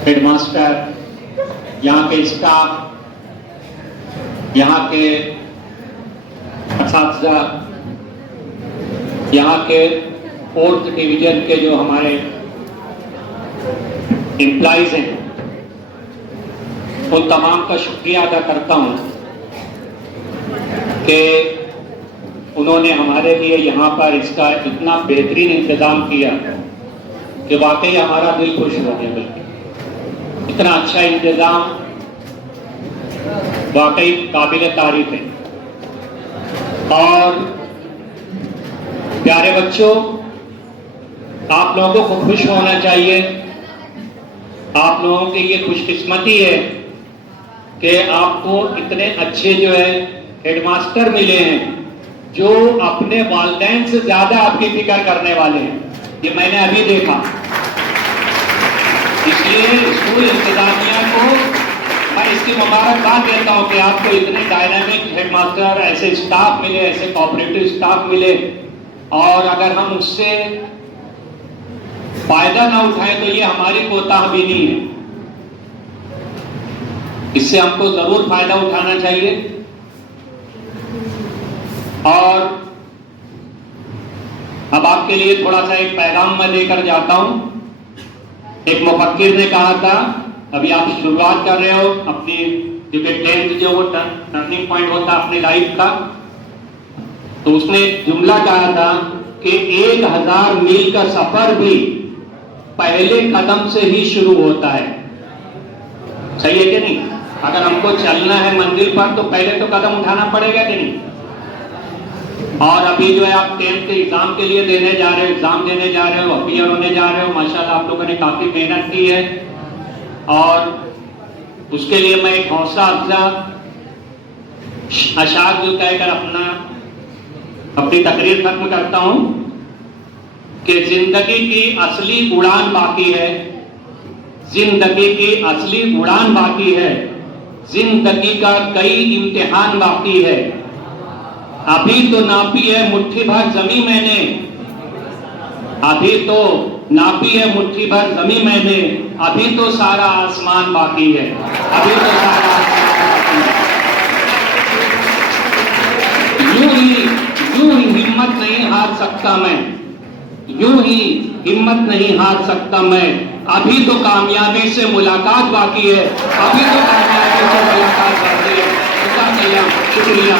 Headmaster, यहाँ के staff, यहाँ के असातिज़ा, यहाँ के 4th डिवीजन के जो हमारे एम्प्लॉइज हैं, उन तमाम का शुक्रिया अदा करता हूँ कि उन्होंने हमारे लिए यहाँ पर इसका इतना बेहतरीन इंतजाम किया कि वाकई हमारा दिल खुश हो गया। बल्कि इतना अच्छा इंतजाम वाकई काबिल तारीफ है। और प्यारे बच्चों, आप लोगों को खुश होना चाहिए। आप लोगों की ये खुशकिस्मती है कि आपको इतने अच्छे जो है हेडमास्टर मिले हैं जो अपने वालिदैन से ज्यादा आपकी फिक्र करने वाले हैं। ये मैंने अभी देखा। इसलिए स्कूल इंतजामिया को मैं इसकी मुबारकबाद देता हूं कि आपको इतने डायनामिक हेडमास्टर, ऐसे स्टाफ मिले, ऐसे कोऑपरेटिव स्टाफ मिले। और अगर हम उससे फायदा ना उठाएं तो ये हमारी कोताही नहीं है। इससे हमको जरूर फायदा उठाना चाहिए। और अब आपके लिए थोड़ा सा एक पैगाम मैं देकर जाता हूं। एक मुफक्किर ने कहा था, अभी आप शुरुआत कर रहे हो अपनी, क्योंकि 10th जो वो टर्निंग पॉइंट होता है अपनी लाइफ का, तो उसने एक जुमला कहा था कि 1000 मील का सफर भी पहले कदम से ही शुरू होता है। सही है कि नहीं? अगर हमको चलना है मंजिल पर तो पहले तो कदम उठाना पड़ेगा कि नहीं? और अभी जो है आप 10th के एग्जाम के लिए देने जा रहे हो, एग्जाम देने जा रहे हो, अपीयर होने जा रहे हो। माशाल्लाह आप लोगों ने काफी मेहनत की है और उसके लिए मैं एक हौसला अफजा अशार जो कहकर अपनी तकरीर खत्म करता हूं कि जिंदगी की असली उड़ान बाकी है, जिंदगी की असली उड़ान बाकी है, जिंदगी का कई इम्तिहान बाकी है। अभी तो नापी है मुट्ठी भर जमी मैंने, अभी तो नापी है मुट्ठी भर जमी मैंने, अभी तो सारा आसमान बाकी है, अभी तो सारा आसमान बाकी है। यूं ही हिम्मत नहीं हार सकता मैं, यूं ही हिम्मत नहीं हार सकता मैं, अभी तो कामयाबी से मुलाकात बाकी है, अभी तो कामयाबी से मुलाकात बाकी है। शुक्रिया।